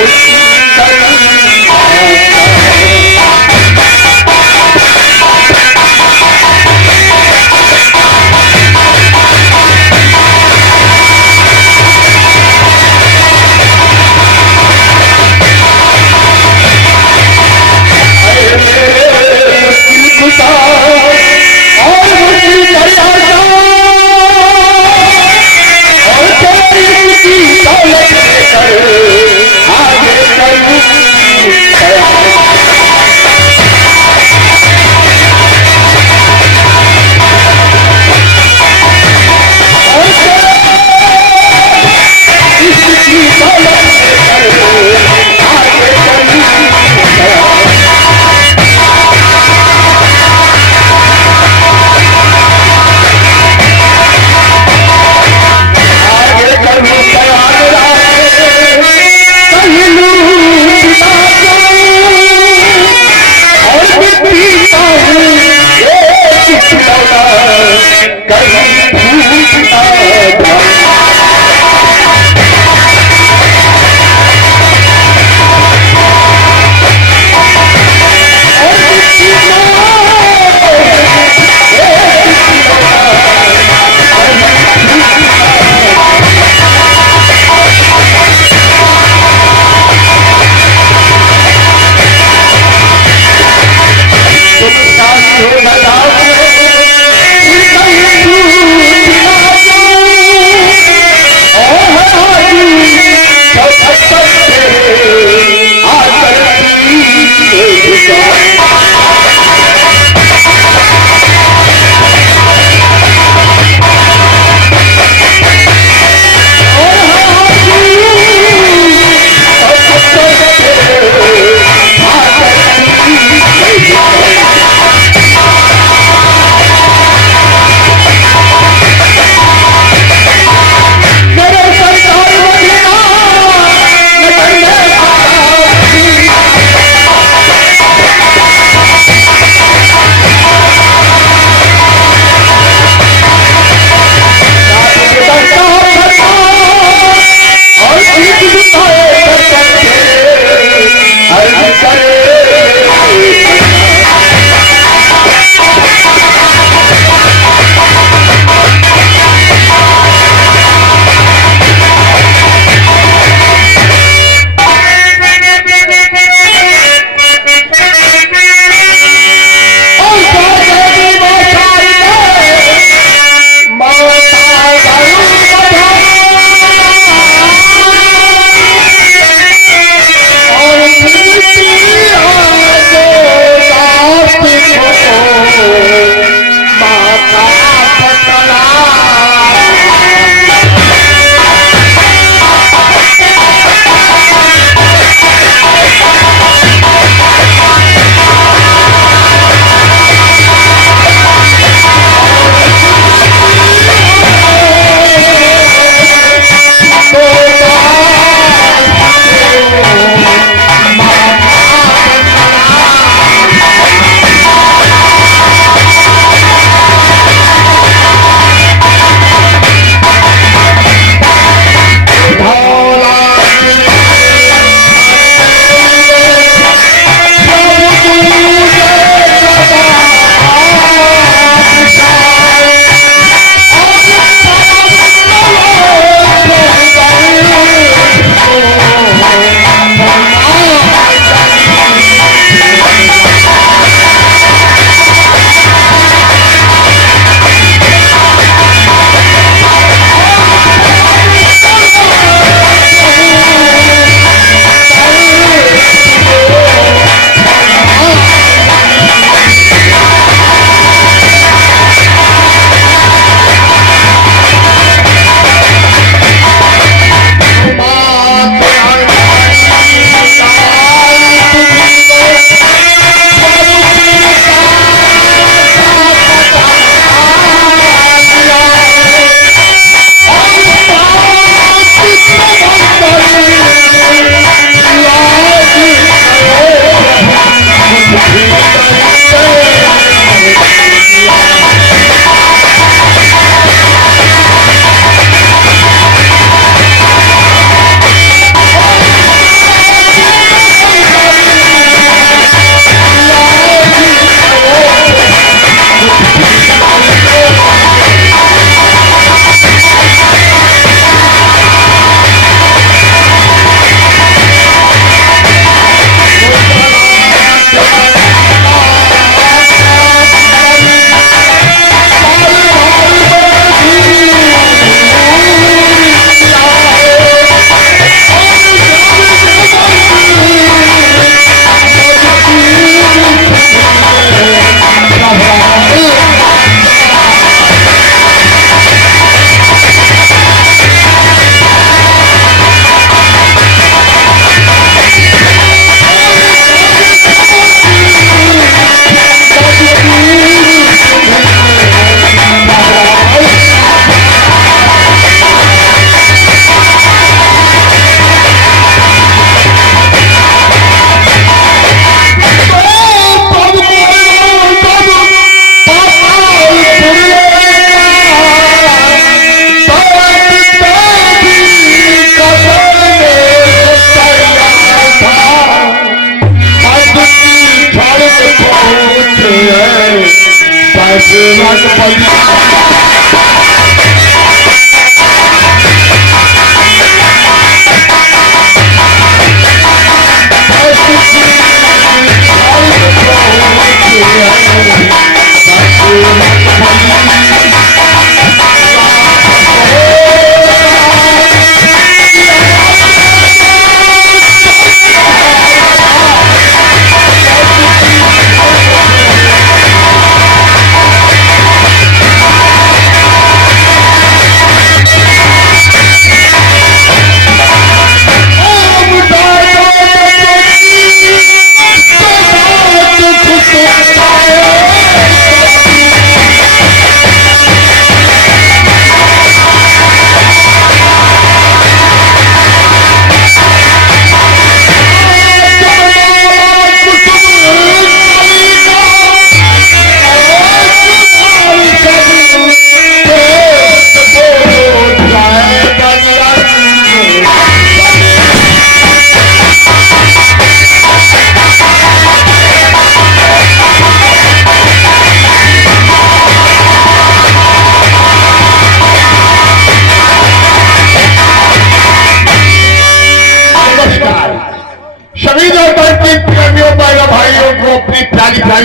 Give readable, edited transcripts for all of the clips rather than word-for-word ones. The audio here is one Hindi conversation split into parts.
आगे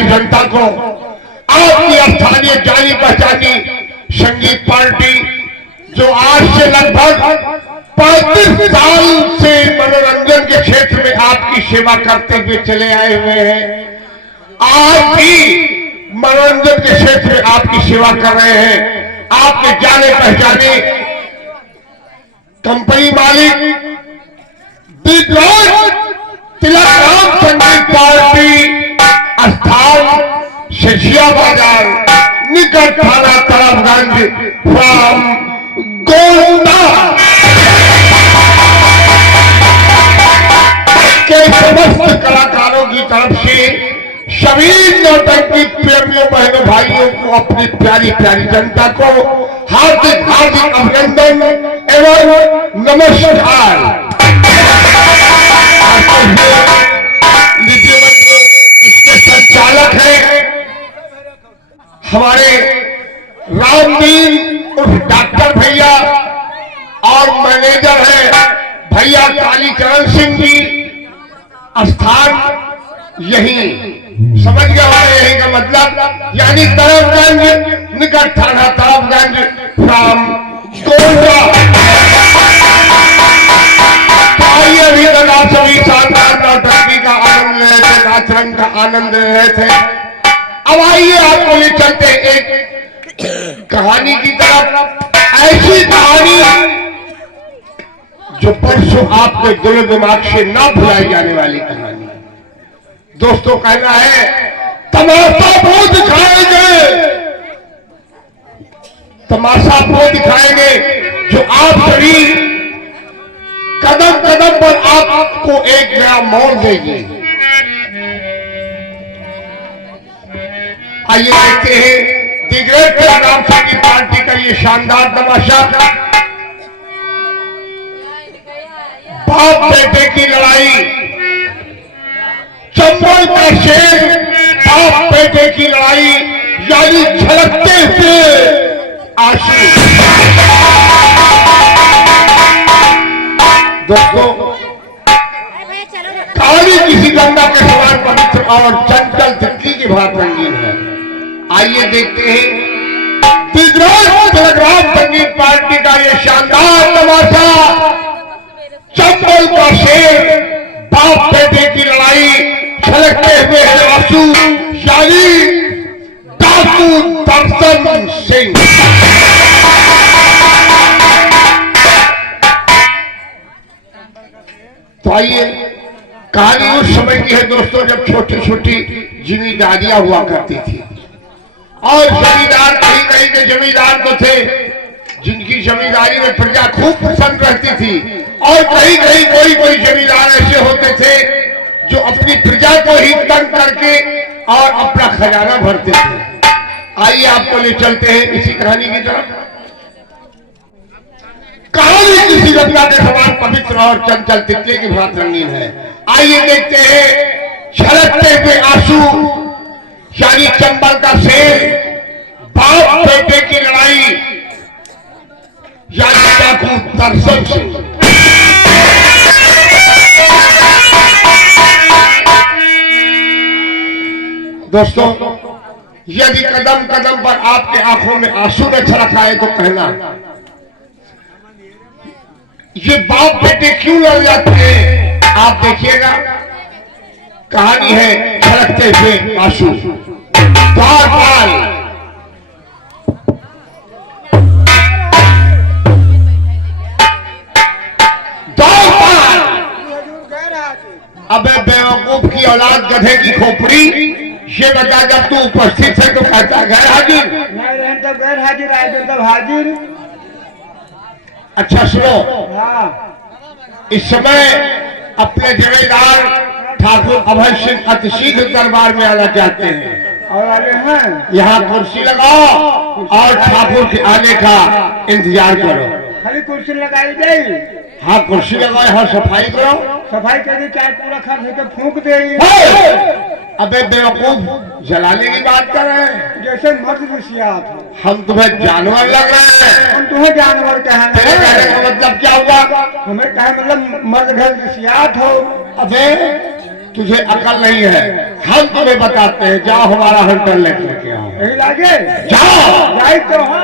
जनता को आपकी स्थानीय जानी पहचानी संगीत पार्टी जो आज से लगभग 35 साल से मनोरंजन के क्षेत्र में आपकी सेवा करते हुए चले आए हुए हैं, आज भी मनोरंजन के क्षेत्र में आपकी सेवा कर रहे हैं। आपके जाने पहचाने कंपनी मालिक तिलक राम संगीत पार्टी स्थान शेषिया बाजार निकट थाना तरफगंज फ्रॉम गोंडा के समस्त कलाकारों की तरफ से सभी नौटंकी प्रेमियों बहनों भाइयों को, अपनी प्यारी प्यारी जनता को हार्दिक हार्दिक अभिनंदन एवं नमस्कार। संचालक है हमारे रामदीन उर्फ डॉक्टर भैया और मैनेजर है भैया कालीचरण सिंह जी। स्थान यही समझ गया होगा, यही का मतलब यानी तरफगंज निकट थाना तरफगंज फ्रॉम गोंडा। अभी तक आप सभी शानदार नौटंकी का आनंद ले रहे थे, नाचरंग का आनंद ले रहे थे। अब आइए आपको ले चलते एक कहानी की तरफ, ऐसी कहानी जो परसों आपके दिल दिमाग से ना भुलाई जाने वाली कहानी। दोस्तों कहना है तमाशा वो दिखाएंगे, तमाशा वो दिखाएंगे जो आप सभी कदम कदम पर आपको एक नया मोड़ देगी। आइए देखते हैं दी ग्रेट राम संगीत पार्टी का ये शानदार तमाशा। बाप बेटे की लड़ाई, चंबल का शेर बाप बेटे की लड़ाई, यानी झलकते हुए आंसू। दोस्तों कहानी किसी गंगा के समान पवित्र और चंचल तितली की भांति रंगीन है। आइए देखते हैं तिलक राम संगीत पार्टी का ये शानदार तमाशा। चंबल का शेर बाप बेटे की लड़ाई, छलकते हुए आंसू, यानी डाकू दर्शन सिंह। तो आइए कहानी उस समय की है दोस्तों जब छोटी छोटी जिम्मेदारियां हुआ करती थी और जमींदार कहीं कहीं के जमींदार तो थे जिनकी जमींदारी में प्रजा खूब प्रसन्न रहती थी और कहीं कहीं कोई जमींदार ऐसे होते थे जो अपनी प्रजा को ही तंग करके और अपना खजाना भरते थे। आइए आपको ले चलते हैं इसी कहानी की तरफ। कहानी किसी गंगा के समान पवित्र और चंचल तितली की भांति रंगीन है। आइए देखते हैं छलकते हुए आंसू, यानी चंबल का शेर बाप बेटे की लड़ाई या चाकू दर्शन से। दोस्तों, यदि कदम कदम पर आपके आंखों में आंसू न छलक आए तो कहना ये बाप बेटे क्यों लड़ जाते हैं। आप देखिएगा, कहानी है छलकते हुए आंसू। बार बार अबे बेवकूफ की औलाद, गधे की खोपड़ी, ये बता जब तू उपस्थित है तो कहता गैर हाजिर। नहीं रहन तो गैर हाजिर, आए तो तब हाजिर। अच्छा सुनो, हाँ, इस समय अपने जमींदार ठाकुर अभय सिंह अति शीघ्र दरबार में आना चाहते हैं और आगे हैं। यहाँ कुर्सी लगाओ और ठाकुर के आने का इंतजार करो। खाली कुर्सी लगाई गई। हाँ कुर्सी लगाओ, हाँ सफाई करो। सफाई करके चाय पूरा खर्च होकर फूंक दे। अबे बेवकूफ, जलाने की बात कर रहे हैं। जैसे मर्द रुसियात। हम तुम्हें जानवर लग रहे हैं। हम तुम्हें जानवर कहने तेरे कहने का मतलब क्या हुआ? हमें कहे मतलब मर्द घर रुसियात हो। अबे तुझे अकल नहीं है, हम तुम्हें बताते हैं। जाओ हमारा हंटर लेकर आओ। यही लागे जाओ। जाए तो है।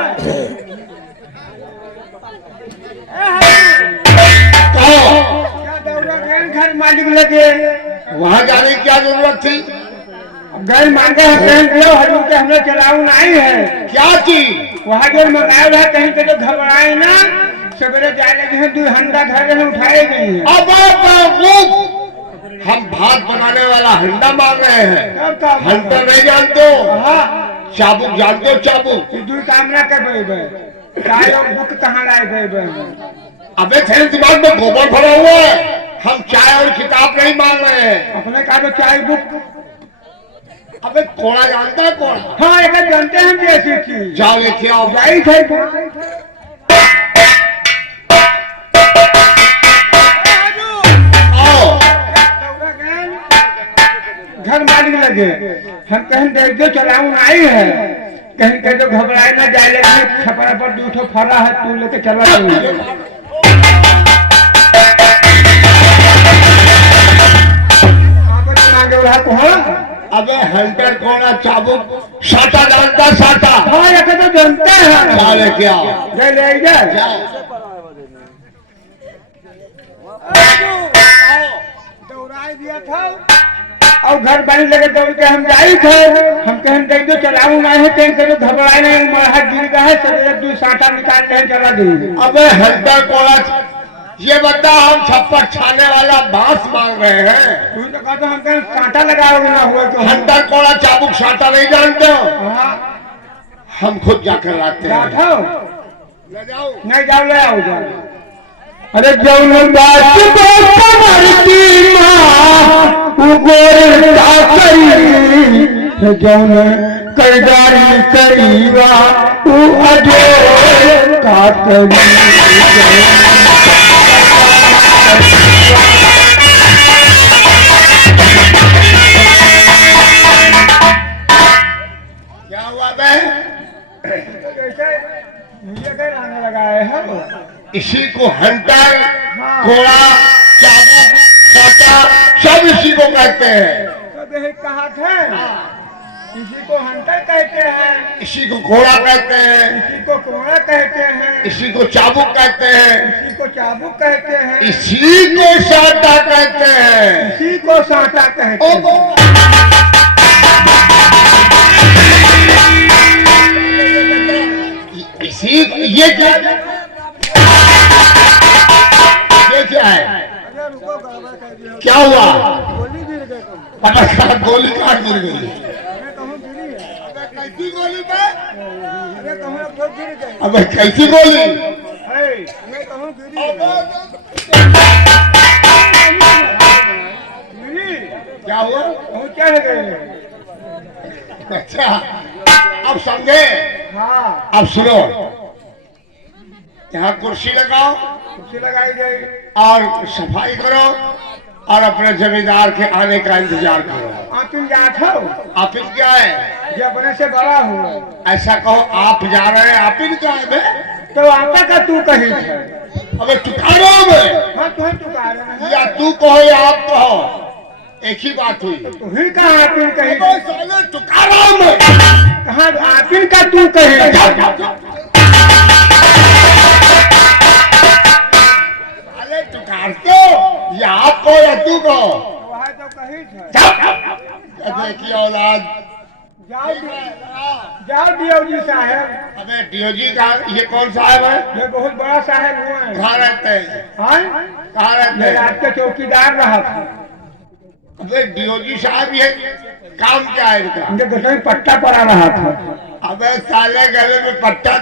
क्या दौड़ा गए घर मालिक लगे। वहाँ जाने की क्या जरूरत थी? घर मांगे हैं दियो हजूर के हमने चलाऊ नहीं है। क्या चीज? वहाँ जो मंगाए रहा कहीं के तो घबराए ना। सवेरे जाए लगे हैं 2 हंडा घर में उठाए गई है। अब हम भात बनाने वाला हंडा मांग रहे हैं। हंटर नहीं जानते हो? हाँ, चाबुक जानते हो? चाबुक 2 कामना के बेबे चाय और बुक कहाँ लाए बेबे। अबे तेरे दिमाग में गोबर भरा हुआ है। हम चाय और किताब नहीं मांग रहे हैं। अपने कहा तो चाय बुक। अबे कोड़ा जानता है? कोड़ा हाँ, एक जानते हैं हम ऐसी चीज। जाओ लेके आओ। जाई थे आओ। घर मालिक लगे। हम कहीं देख जो चलाऊ आई है। कहीं कहीं तो घबराए ना जाए लगे। छपरा पर 2 ठो फरा है, तू लेके चला जाऊंगा। अबे हंटर कोड़ा चाबुक साटा जानता? साटा हाँ, एक तो जानते हैं। जाओ लेके आओ। ले ले जाए। दौड़ाई दिया था और घर बाड़ी लगे दौड़ के हम जाई थे। हम कहीं देख दो चलाऊ ना है, कहीं कहीं घबराए नहीं। हाथ गिर गया है, सब 2 साटा निकाल के चला दी। अबे हंटर कोड़ा, ये बता हम छप्पर छाने वाला बांस मांग रहे हैं। तू तो कहता हम कहीं कांटा लगाओ ना हुआ तो। हंटर कोड़ा चाबुक साटा नहीं जानते हो? हाँ, हम खुद जाकर लाते हैं। ले जाओ। नहीं जाओ, ले आओ जाओ। अरे जौन बात की माँ गोरता करी, जौन करदारी करीवा अजो का करी। क्या हुआ बे? लगाए हैं। इसी को हंटर कोड़ा चाबुक साटा सब इसी को कहते हैं। कहा थे इसी को हंटर कहते हैं, इसी को घोड़ा कहते हैं, इसी को कोड़ा कहते हैं, इसी को चाबुक कहते हैं, इसी को चाबुक कहते हैं, इसी को साटा कहते हैं, इसी को साटा कहते हैं। इसी ये क्या है? क्या हुआ? गोली गिर गई। पता चला गोली कहाँ गिर गई? कैसी गोली पे? अरे कहूँ तो गिर गई। अबे कैसी गोली? मैं कहूँ गिरी। क्या हुआ? कहूँ क्या है गए? अच्छा अब समझे? हाँ, अब सुनो, यहाँ कुर्सी लगाओ, कुर्सी लगाई गई और सफाई करो और अपने जमींदार के आने का इंतजार करो। आपिन जात हो। आपिन क्या है? जो अपने से बड़ा हुआ। ऐसा कहो, आप जा रहे हैं, आपिन क्या है बे? तो आपा का तू कही है। अबे तुकारो में हाँ तुम्हें तू कह रहे हैं। या तू कहो या आप कहो, एक ही बात हुई। तू ही कहा आपिन कही। साले तुकारो में कहा आपिन का तू कही। अरे तुकार को या आप कहो या तू कहो। वह तो कही है। देखिए औलाद, जाओ डीओजी साहब। अबे डीओजी का ये कौन साहब है? ये बहुत बड़ा साहब हुआ है। कहाँ रहते हैं? हाँ? कहाँ रहते ये हैं? रात के चौकीदार रहा था। अबे डीओजी साहब ये काम क्या है इनका? उनके गले में पट्टा पड़ा रहा था। अबे साले गले में पट्टा,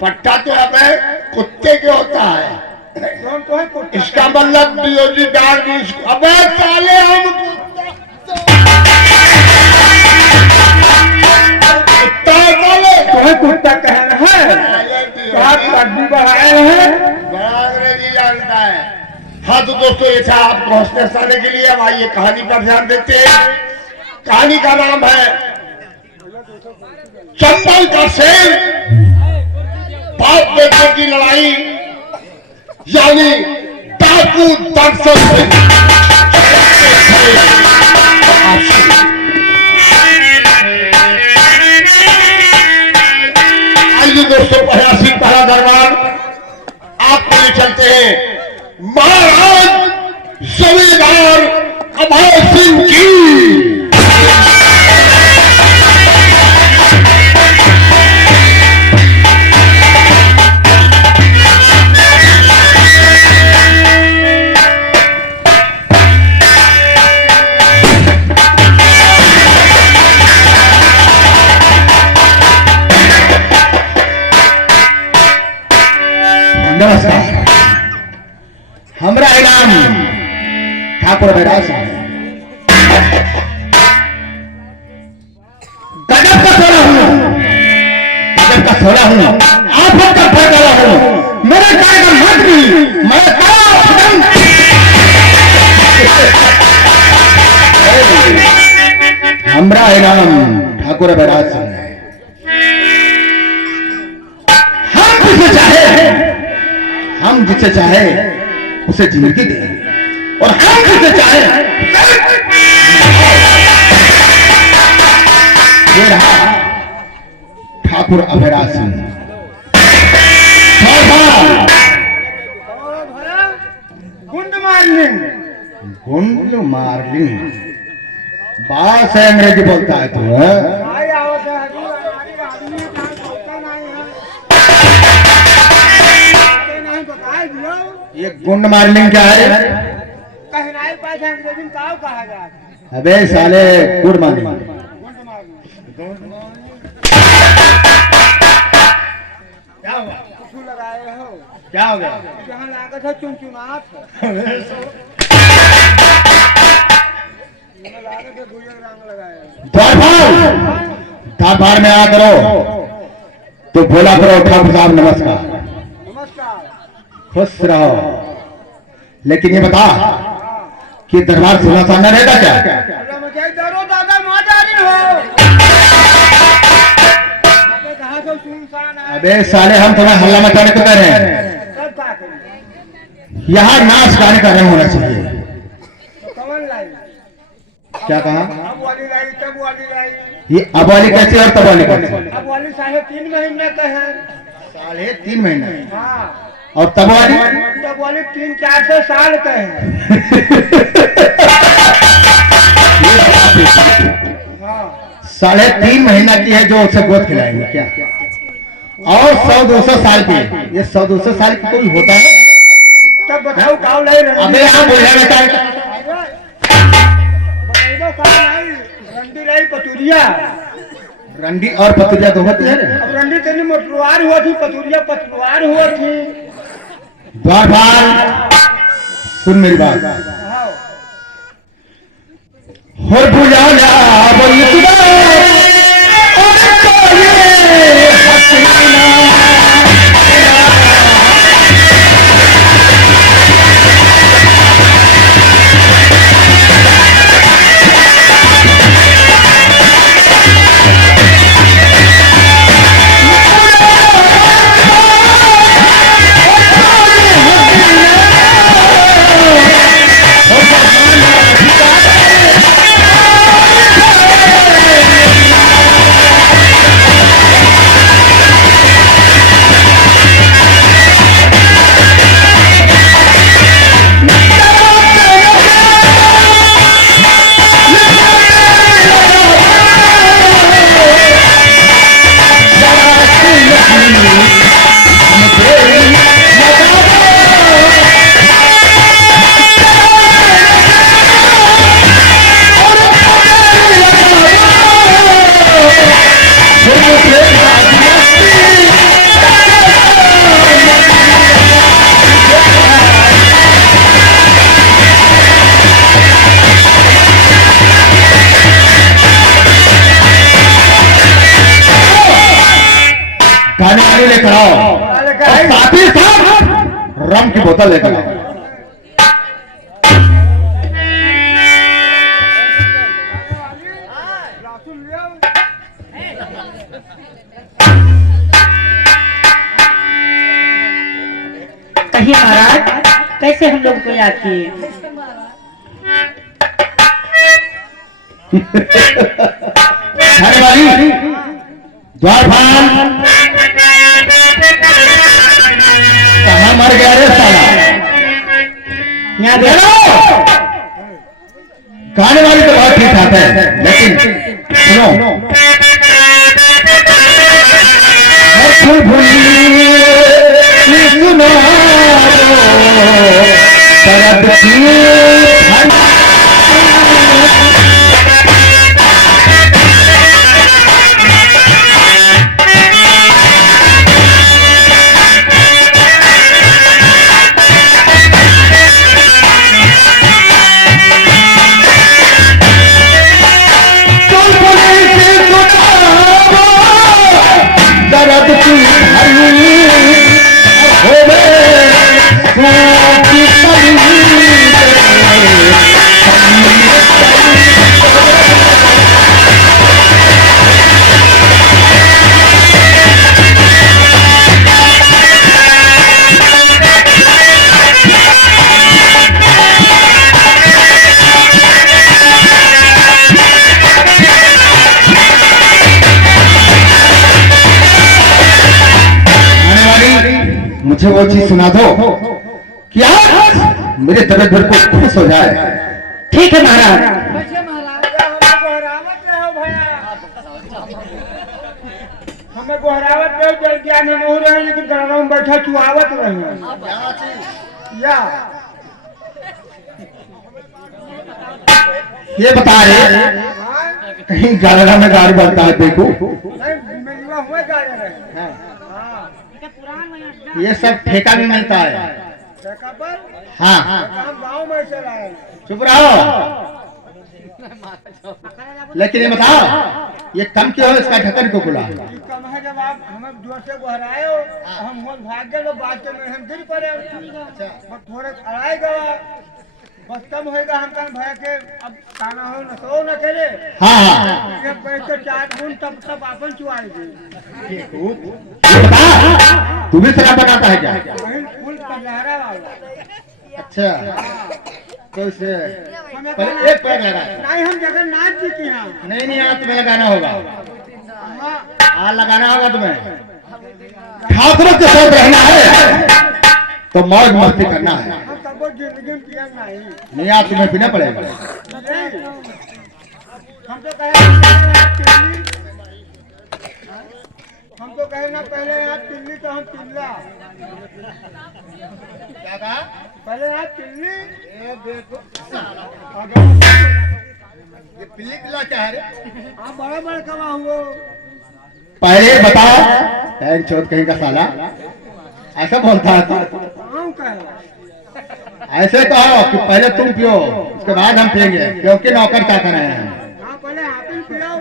पट्टा तो अबे कुत्ते के होता है। कौन तो है कुत्ता? इसका मतलब डीओजी डाल दी इसको। अबे साले हम कुत्ता है साले। तुम्हें कुत्ता कहना है। तो आप कद्दू बढ़ाए हैं। बड़ा अंग्रेजी जानता है। हाँ तो दोस्तों, ये था आपको हंसने हंसाने के लिए। अब आइए कहानी पर ध्यान देते हैं। कहानी का नाम है चंबल का शेर, बाप बेटे की लड़ाई, यानी डाकू दर्शन से। आइए दोस्तों, 82 पहला दरबार आपको ले चलते हैं महाराज जमींदार अभय सिंह की। नमस्कार, हमरा इनाम ठाकुर बैराज गजब का सोना हूँ, गजब का सोना हूँ, आफत का फैसला हूँ। मेरे जाएगा मत भी, मैं हमरा इनाम ठाकुर बैराज है। हम जिसे चाहे उसे जिंदगी दें और हम जिसे चाहे ये रहा ठाकुर अभयराज सिंह। गुंड मार्लिंग। गुंड मार्लिंग बात से अंग्रेजी बोलता है तू? भाई आओ से हमारी आदमी का होता नहीं है। नहीं बताए दियो। ये गुंड मार्लिंग क्या है? कहनाई पास अंग्रेजी में काव कहा जाता है। अबे साले गुड मार्निंग। गुंड मार्लिंग। क्या हुआ? कुछ लगाए हो? क्या हो गया? जहाँ लागत है चुनचुनात लागत है गुजर रंग लगाए। दरबार में आ करो तो बोला करो ठाकुर साहब नमस्कार। नमस्कार। खुश रहो। लेकिन ये बता कि दरबार सुना सामने रहेगा क्या? अल्लाह मुझे डरो दादा मादारी हो। आपने कहा तो सुनसान है। अबे साले हम तुम्हें हल्ला मचाने को कह रहे हैं। सब का करें? यहाँ नाच गाने का रंग होना चाहिए। तो कौन लाई? क्या कहा? अब वाली लाई, तब वाली लाई। ये अब वाली कैसे और तब वाली कैसे? अब वाली 3.5 महीने का है। 3.5 महीने हाँ। और तब वाली? तब वाली 300-400 साल का है। हाँ। 3.5 महीना की है जो उसे गोद खिलाएंगे क्या? और 100-200 साल की? ये 100-200 साल की कोई होता है? तब बताओ काव लाई रंडी। अबे यहाँ बोलिया बेटा है। बताइए काव लाई रंडी लाई पतुरिया। रंडी और पतुरिया तो होती है रे। अब रंडी तेनी मोटरुआर हुआ थी, पतुरिया पतरुआर हुआ थी। द्वारपाल सुन मेरी बात। हाँ। हो बुझाना बोल खुदा और कोई हसीना लेकर आओ और साथ ही साथ रम की बोतल लेकर आओ। कहिए महाराज, कैसे हम लोग को याद किए? खाने वाली द्वारपाल कहाँ मर गया रे साला? यहाँ देखो गाने वाली तो बहुत ठीक ठाक है, लेकिन सुनो सुनो शरद की मुझे वो चीज सुना दो क्या मेरे तबियत बिल्कुल खुश हो जाए। ठीक है महाराज। हमें गोहरावत रहे जल ज्ञान नहीं हो रहे, लेकिन गणना में बैठा चुआवत रहे या ये बता रहे कहीं गाड़ा में गाड़ी बनता है देखो हुए जा रहे ये सब ठेका भी मिलता है। हाँ हम गाँव में से लाए। चुप रहो, लेकिन ये बताओ ये कम क्यों है, इसका ढक्कन क्यों खुला? कम है जब आप हमें जोर से गोहराए हो, हम भाग गए बात में हम गिर पड़े, थोड़े अड़ाई गवा बस कम होएगा। हम कल भैया के अब खाना हो न सो न करे। हाँ तो चार गुण तब तब अपन चुआएगी। तू भी शराब बनाता है क्या? वही फूल पंजहरा वाला। अच्छा तो इसे हमें पहले एक पैर लगा। नहीं हम जगन्नाथ जी के यहाँ नहीं यहाँ तुम्हें लगाना होगा, हाँ लगाना होगा तुम्हें। ठाकुरों के साथ रहना है तो मौज मस्ती करना है, हम सबको जिंदगी में पिया नहीं आज तुम्हें पीना पड़ेगा। हम तो कहे हमको कहे ना पहले यहाँ तिल्ली तो हम तिल्ला। क्या कहा? पहले यहाँ तिल्ली ये पिल्ली पिल्ला क्या है रे? आप बड़ा बड़ा कमा हुआ। पहले बताओ पैर चौथ कहीं का साला ऐसा बोलता है तो ऐसे कहो कि पहले तुम पियो उसके बाद हम पिएंगे, क्योंकि नौकर क्या कर रहे हैं। हाँ पहले आप ही पियो।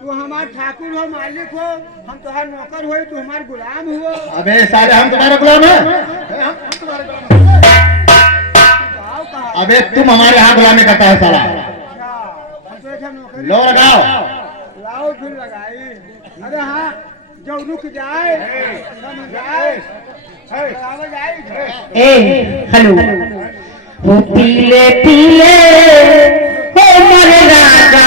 तू हमारे ठाकुर हो, मालिक हो, हम तुम्हारे नौकर हो, तू हमारे गुलाम हो। अबे साले हम तुम्हारे गुलाम हैं? अबे तुम हमारे यहाँ गुलामी करता है साला। लो लगाओ। लाओ फिर लगाई। अरे हाँ जो रुक जाए हेलो वो पीले पीले ओ मर राजा